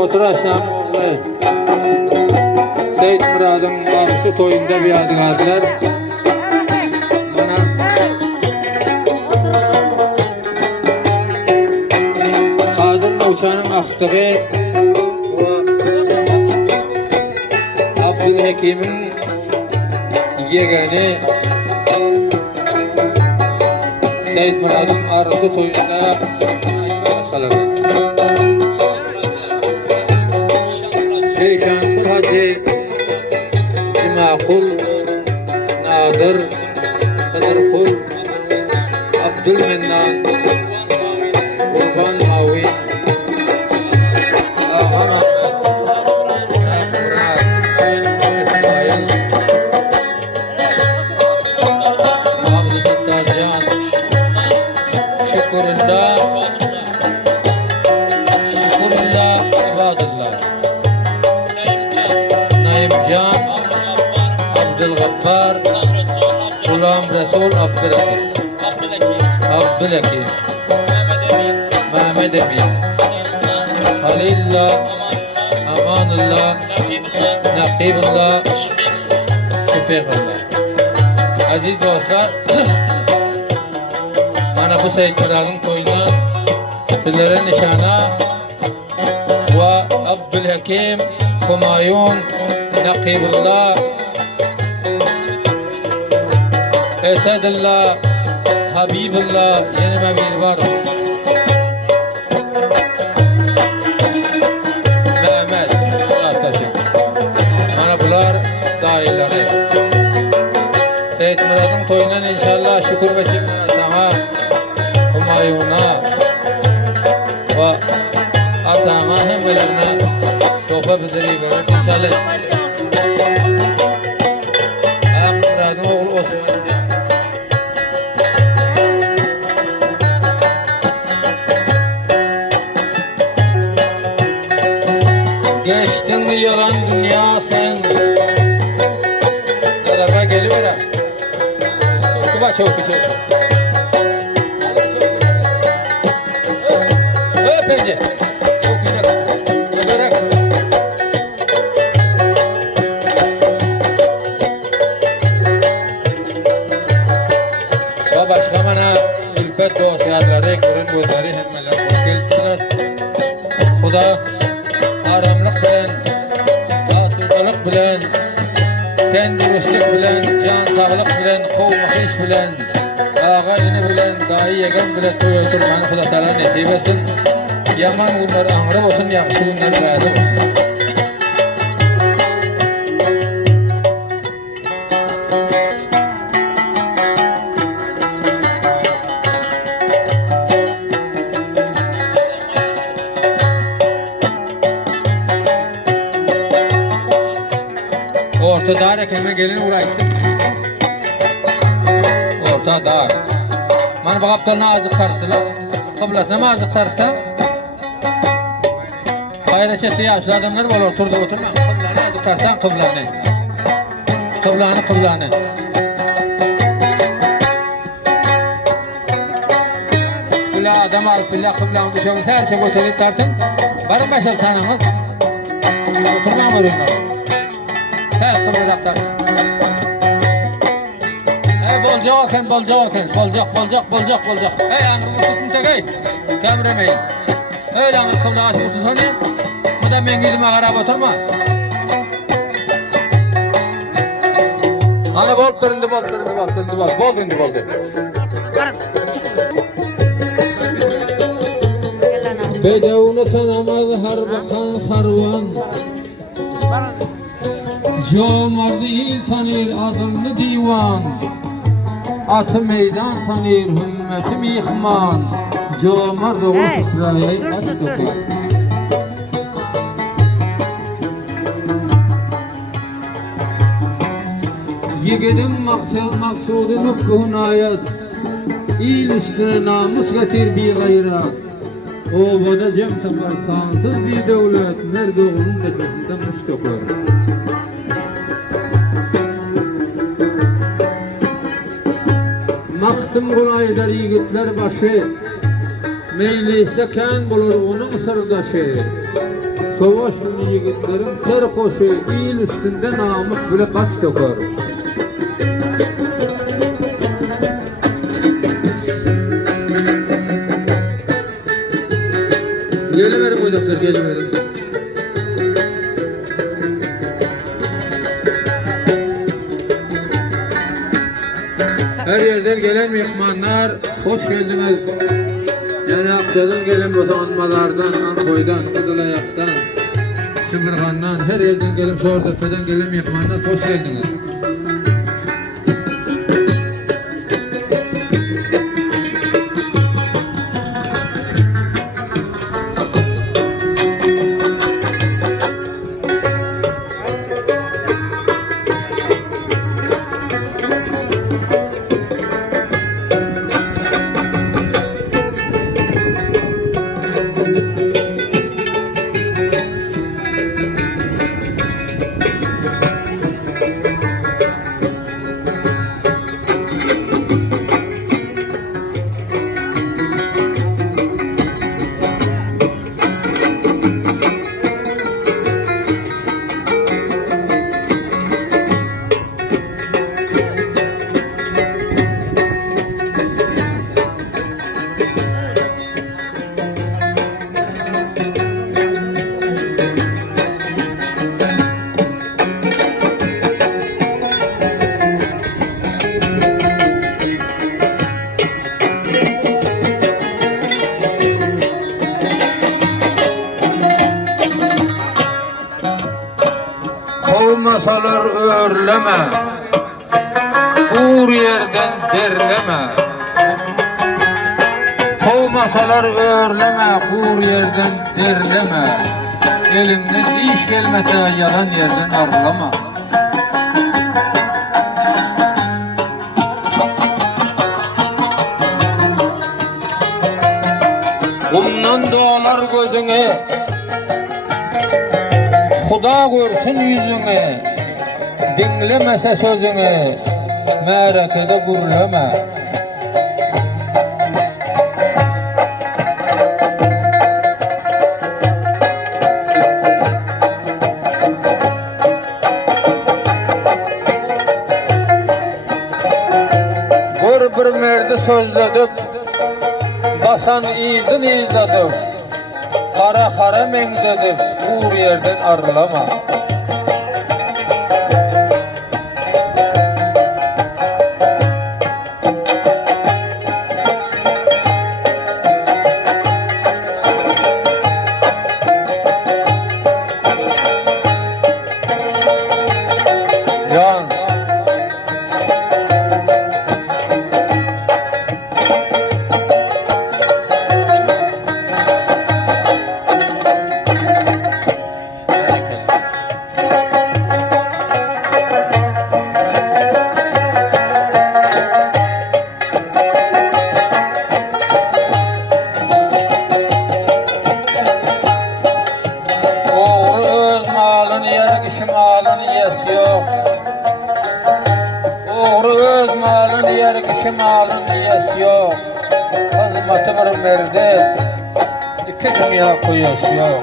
Otur Aslan oğlu. Seyit Murad'ın babası toyunda bir yadigarlar. Bana Kadir Navçan'ın aktığı ve Abdülhekim'in yegeni Seyit Murad'ın arası toyunda kalır. Perişansız Hacı Cimâkul Nadir Kıdırkul Abdülmennan Kurban Mavi Ağa Mahmud Murat İsmail Abdü Settarcan Şükürullah ibadullah Naimcan Abdülgabbar Gulam Resul Abdülhakim Mehmet Emin Halilullah Amanullah Nakibullah Şüpheyullah. Aziz dostlar, bana bu Seyit Murad'ın toyuna sizlere nişana ve Abdülhakim Humayun Nakibullah Esedullah Habibullah yenime bir var. Mehmet Atatürk. Bana bunlar dahilleri. Seyit Murad'ın toyundan inşallah şükür ve çekmeye sana Humayun'a ve atama hemmelerine topa bildiriyi verir inşallah. Murad'ın oğlu Osman. Geçtin yalan dünya sen. Ne tarafa geliyor da? Çok bak çok. Öpece. Çok güzel. Bırak. Ve başka bana ülfet dosyarları, görün gözleri hemmeler hoş geldiler. Huda aramlık bilen, asırdalık bilen, tendürüslük bilen, can sağlık bilen, kovmak iş bilen, ağa yine bilen, dahi yegen bilen toy oturmanı Huda Teala nasip etsin. Yaman günler ağrı olsun, yaxşı günler bayatı olsun. Orta dar ekeme gelin uğraştım. Orta dar. Bana bakıplarına azık kartılar. Kıblasına mı azık kartsa? Hayreçesi yaşlı adamlar var oturma. Kıblarına azık kartsan kıblarını. Kıbla adam al filla kıblanı dışarı her şey oturup tartın. Barın başal tanımız. Oturma mı rüyma? Her kıbırdak bolcak. Ey anrımı tutun tekey. Kemremeyin. Öyle anrı kıbırdak açmışsın hani. Bu da ben gidime garab oturma. Hani bol indi. Bedevunu tanımaz her bakan sarvan. Cömert il tanır adımlı divan. Atı meydan tanır hümmeti mihman. Cömert oğul titrayı at dokar. Yiğidim maksudu nufku hunayet. İl üstüne namus getir bir gayrat. Obada cem tapar sansız bir devlet. Merdi oğlun tepesinde müştakar. Maktım kolay eder yiğitler başı. Meyliste kän bolar onun sırdaşı. Savaş yigitlerin serhoşu il üstünde namus bile kaç döker. Geliverin oydaklar, geliverin. Her yerden gelen mihmanlar hoş geldiniz. Yani Akçadan gelen bozanmalardan, Ankoy'dan, Kızılayak'tan, Çımbırgan'dan, her yerden gelen, Şortepe'den gelen mihmanlar hoş geldiniz. Kovmasalar örleme, uğur yerden derleme. Kovmasalar örleme, uğur yerden derleme. Elimden iş gelmese yalan yerden arlama. Kumdan doğalar gözüne, Huda görsün yüzüne, dinlemese sözüne, merakede gurleme. Bir merde sözledim, basan iyidin izledim. Kara kara mengdedim, uğur yerden arılama. Yan malın yiyesi yok. Oğru öz malın yer, kişi malın yiyesi yok. Azmatı bir merde, iki dünya kuyası yok.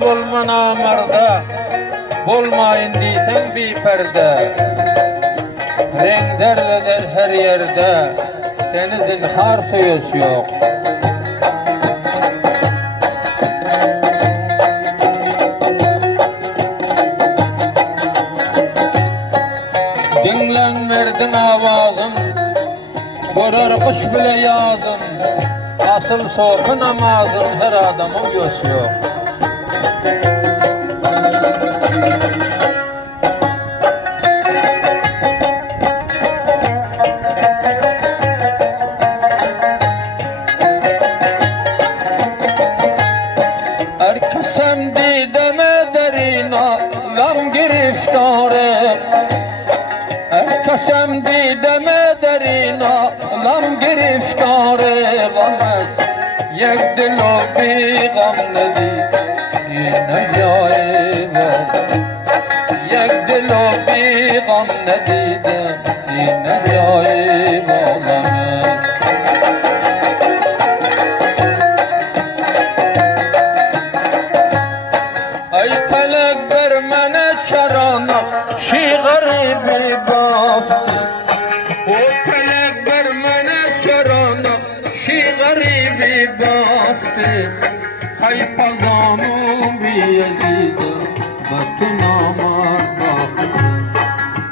Bolma namarda, bolmayın deysen bir perde. Renklerdedir her yerde, seni zinhar suyuz yok. Dinlenmerdin avazın, görer kış bile yazın. Asıl soğuk namazın, her adamın göz yok. Herkesem dideme derina, lam giriftare. بسم دیدم درین عالم گرفتار غم است یک دل و بی غم ندیدم جای یک دل و بی غم ندیدم این جای عالم ای فلک بر من چرا نقشی غریبی بافتی او فلک بر من چرا نقشی غریبی بافتی ای فزانم بیدیدم بط نامرد بافتی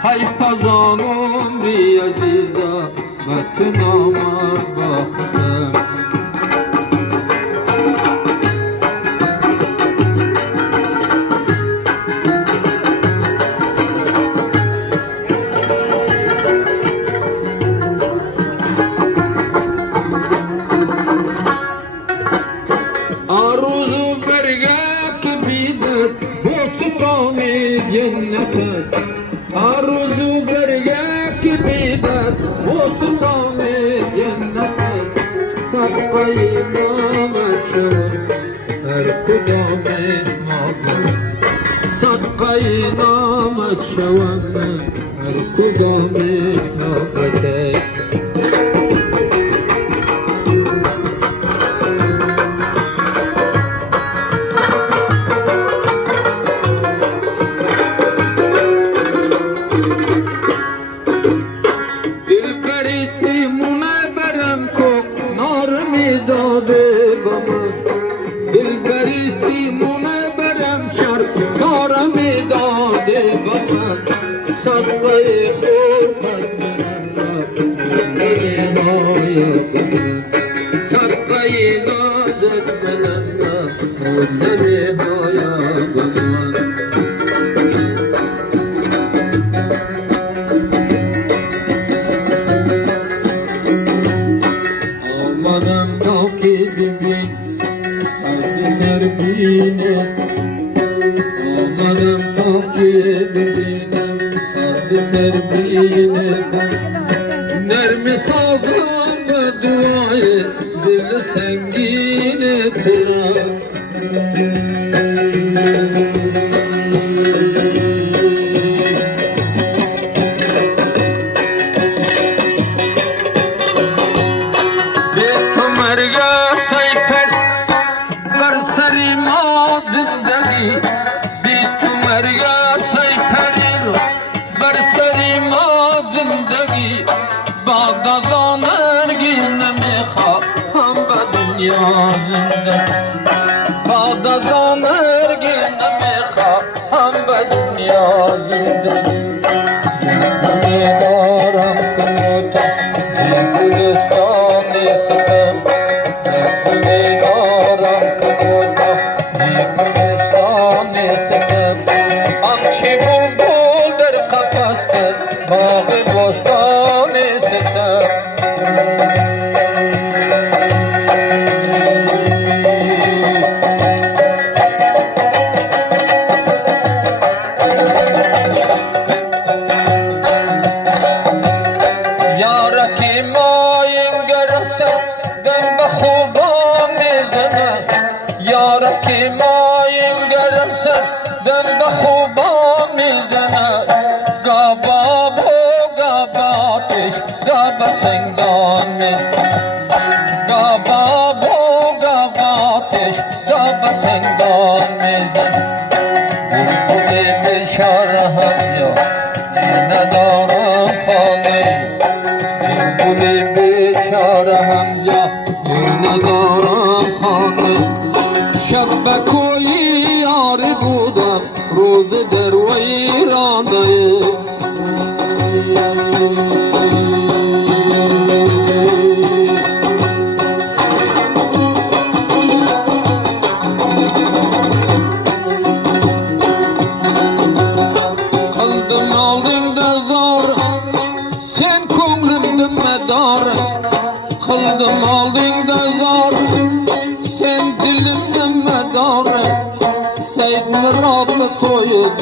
ای فزانم بیدیدم بط نامرد بافتی آرزو برگه که بیدد بوستان جنت آرزو برگه که بیدد بوستان جنت صدقه نامت شود هر کدام نامت صدقه نامت شود هر کدام نامت داده با من دلبری سیمونه برم شرط کارم داده با من صدقه خورمت منم صدقه نازت منم نمی‌هایم با من آمدم تا که ببین سر سر بینه آمدم تا که ببینم سر سر بینه نرم سازم به دعای دل سنگین ترا بعد از آن هرگز نمیخواهم به دنیا زندگی میدارم کنوتا این گلستان ستم میدارم کنوتا این گلستان ستم آنچه بلبل در قفس باغ بستان ستم که مایم گرسد دم به خوبا میزند گا باب و گا باتش گا به سنگان گا باب و گا باتش گا به سنگان میزند بلبل بیچاره هم یا ندارم خانه بلبل بیچاره هم یا ندارم خانه شب به کوی یاری بودم روز در ویرانه قلبim aldımda zor sen ko'nglimda mador qildim oldingda zor sen dilimda mador Seyd Murodni to'yib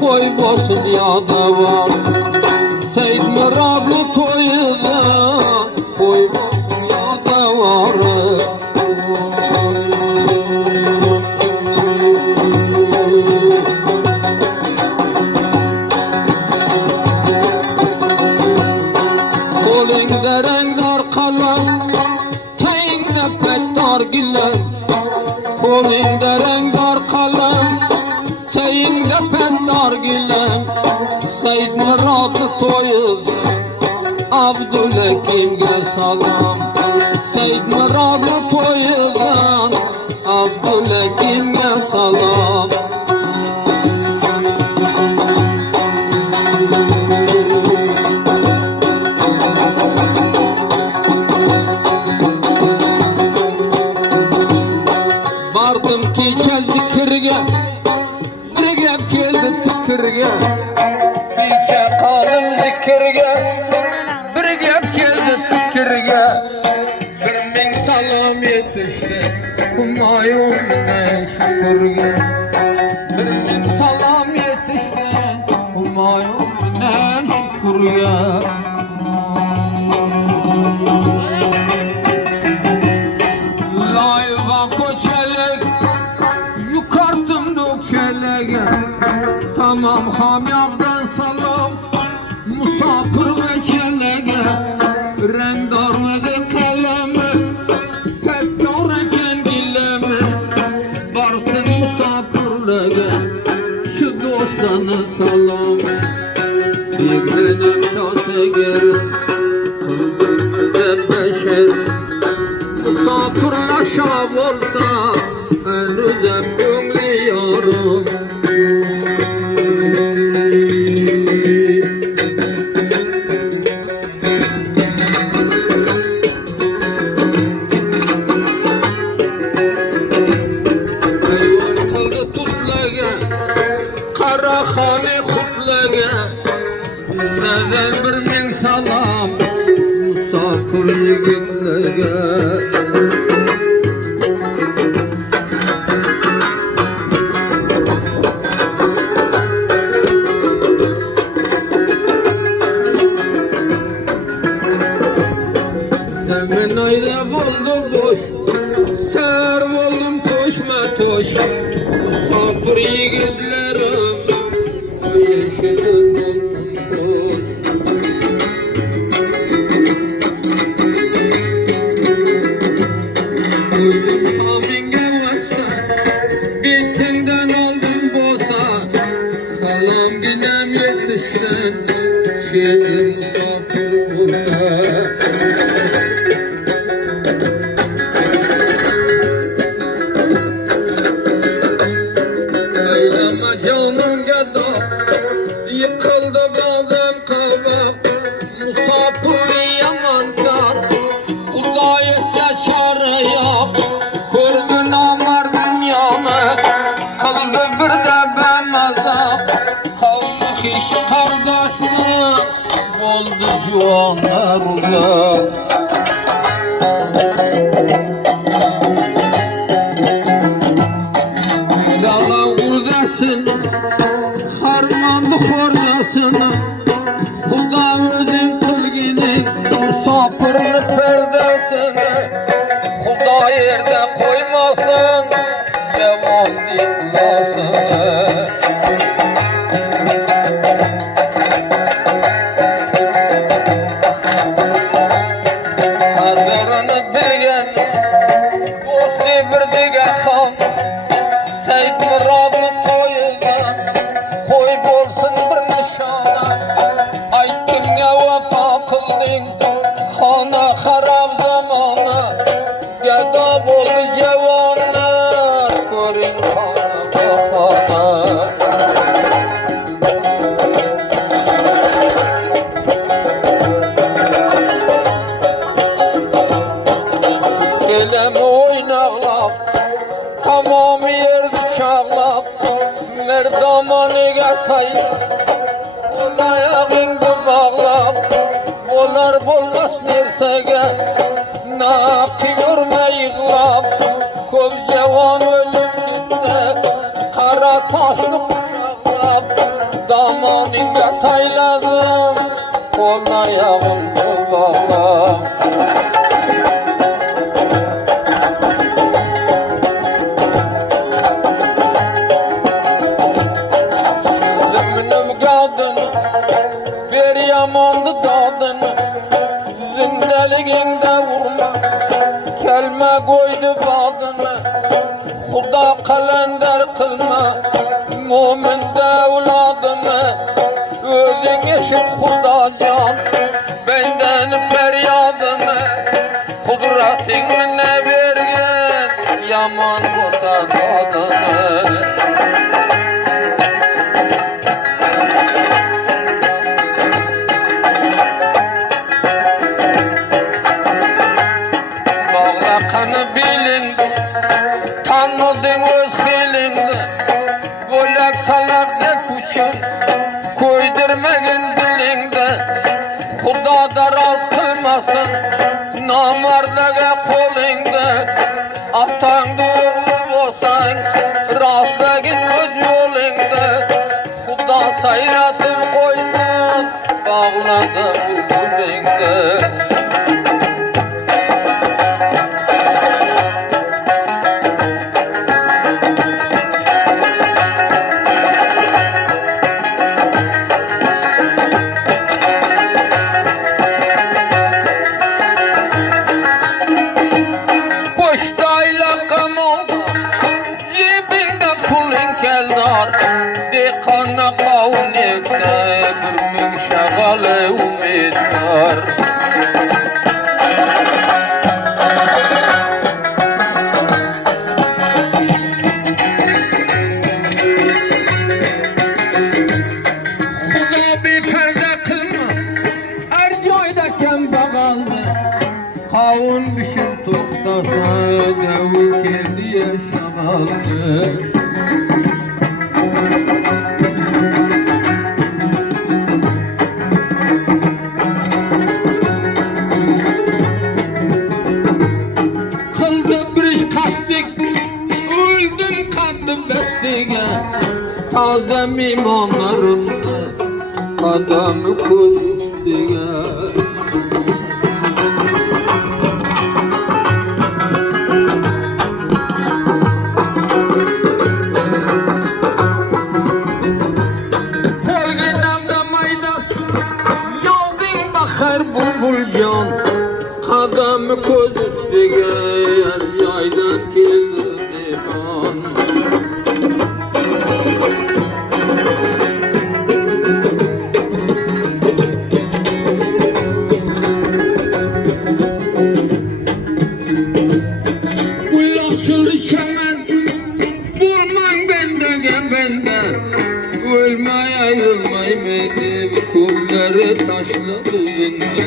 qo'y bosim yoda bor gülüm, kolunda rengar kalem, teyinde pendar gülüm. Seyyid Murat'ı toyudu, Abdülhekim'e salam. Seyyid Murat'ı toyudan, Abdülhekim'e salam. Bardım kecha zikirge, bir gap keldi fikirge. Kecha qoldim zikirge, bir gap keldi fikirge. Bir ming salom yetishdi Humoyunga shukurga. Bir ming salom yetishdi Humoyunga shukurga. Layva ko'chalik yukardım dökeleге. Tamam hamyamdan salom musafir ve çelege. Rengdor mıdır kalemi, pek doğru eken gilemi. Varsın musafirlege, şu dostana salam. Birlenim taseger, kıldım mıdır beşer. Musafirlaşa olsa, önüzem gönlü yarım. Karakhane xutlaga, bizden bir ming salam musafir yigitlarga. Demin ayda bo'ldim boş, ser bo'ldim to'shma to'sh. Musafir yigitlarim yaşadım boş. Uyum haminge varsa, bitinden oldum bosa. Salam ginem yetişten, şehrim musafir bulsa. Canım gada, yıkıldı bazım kabak. Musafir yaman kat, Hudaya şaşarı yok. Kurgun amar dünyamı, kıldı bir de ben azap. Kaldı hiç kardeşlik, oldu juanlar uzak. Harmandı xorlasını, Xuda özün kılgini, musafirlik perdesini. Xuda yerde koymasın, yaman dinlasını. Kadrini bilgen, boşlu bir dige xan, Seyyid Murat'ı toyudan, koy bolsun bir nişana. Ayttimge vefa kıldın, xana harab zamana. Gada boldu jevanlar, korin xana kafana. Elemi oynağlap, tamam yerdi çağlap. Merdamanıga tayla, ayağındı bağlap. Bolar bolmaz nersege, naqı görme yığlap. Köp jevan ölüp gitti, kara taşlı kucaqlap. Damanıga tayladım, kol ayağındı bağlap. Yamandı dadın, zindeliginde vurma, kelme koydu bağ. Mümin devladını özün eşit Hudacan, benden feryadını kudretin ne vergen yaman olsa tadını. Bağlakanı bilindi, tanıdın öz filindi, Golak salak ne kuşun, koydurmagin dilinde. Huda da raz kılmasın, namardaga kolinde. Atang doğru olsan, rastagin öz yolinde. Huda sayratım koysun, bağladı bülbülinde. Dekana kavun ekse bir münşagalı umid var. Huda bir perde kılma, her joyda kembağaldı. Kavun bişir toktasa, devil kendi yaşamaldı. Taze mimanlarımda adamı kustiye. Kolginamda maydan yoldin bakar bulbulcan, adamı kustiye yer yaydan keldi an. Ölmeye yılmaymadı kulları taşladı yine.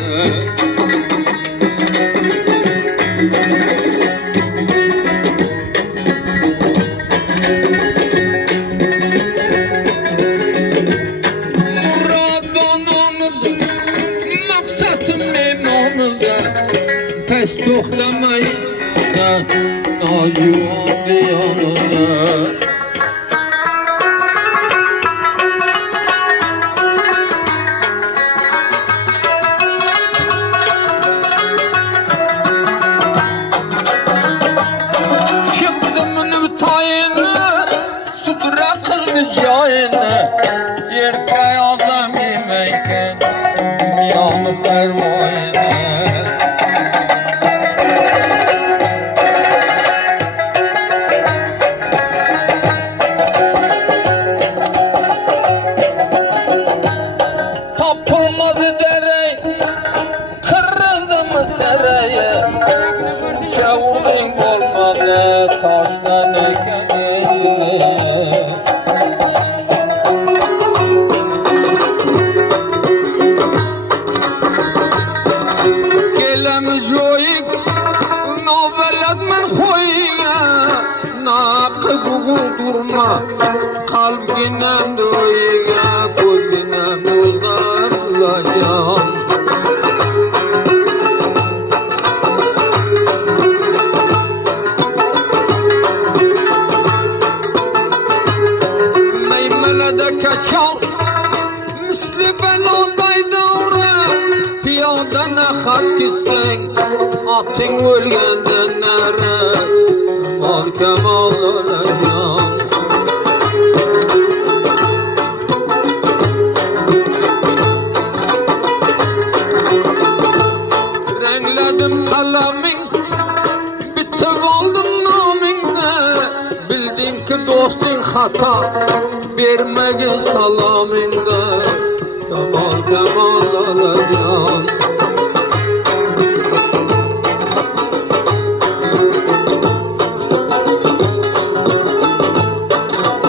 Muraddan anıdı, maksatım memnunumda. Pes tohlamayı da nacuan yanında. Yerkay adam yemeyken yanıp pervayene. Tapılmadı dere, kırıldı mı sereye. Şavurun olmadı taştan ekene. Durma kalbine doyga kulbine muzarlayam. Meymelede kaçar misli beloday davra, piyadene hak gitsen atın ölgenden nere mal kemal olacağım. Renkledim kalemin, bitir oldum naminle. Bildin ki dostun hata, Vermegin salamında Kemal Kemal alacağım.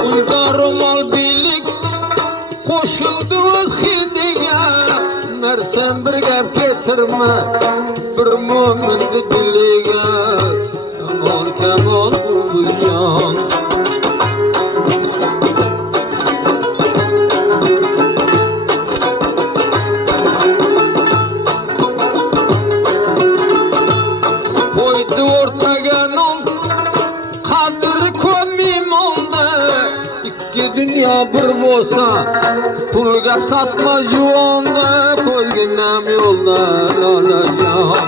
Uygarımal birlik koşuldu hideye. Mersem bir gap getirme bir momindi diliga. Kemal Kemal ulucan. Koydu ortaga non kadri ko'mim oldu. İki dünya bir bolsa pulga satma juvonda. Ko'zginam yo'lda lolajon.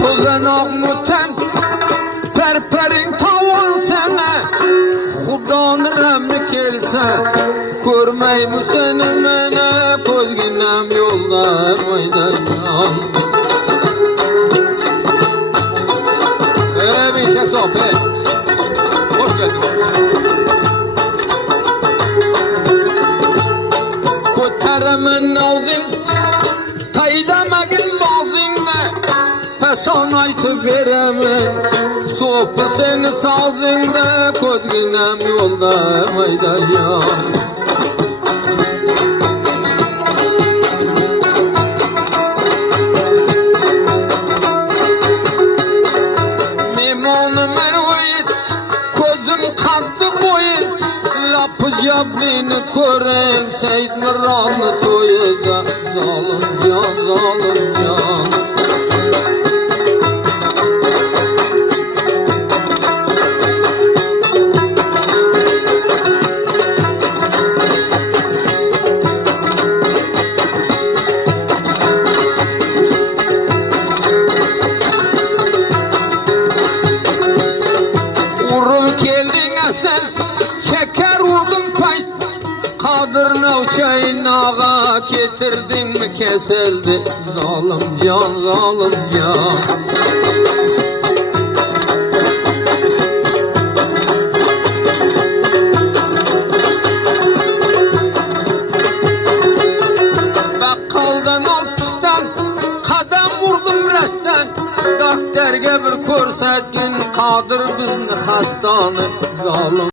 Tozanoq mutan perperin tavan sene. Xudoning rahmi kelsa ko'rmaymi seni meni. Ko'zginam yo'lda maydajon. Beshak top, hoş geldin. Ko'taraman navding qaydamagin bog'ingda. Fason aytib beraman so'pi seni sog'dingda. Ko'zginam yo'lda maydajon. Yablini ko'rang Said Mironni to'yida. Zolim jon, zolim jon. Urul kelding sen şeker vurdum pay. Kadir Navşehir'in ağa getirdin mi kesildi. Zalim can, zalim can. Bakkaldan alpisten kadem vurdum resten. Doktorga bir ko'rsatgin Kadir bizni hastani. Zalim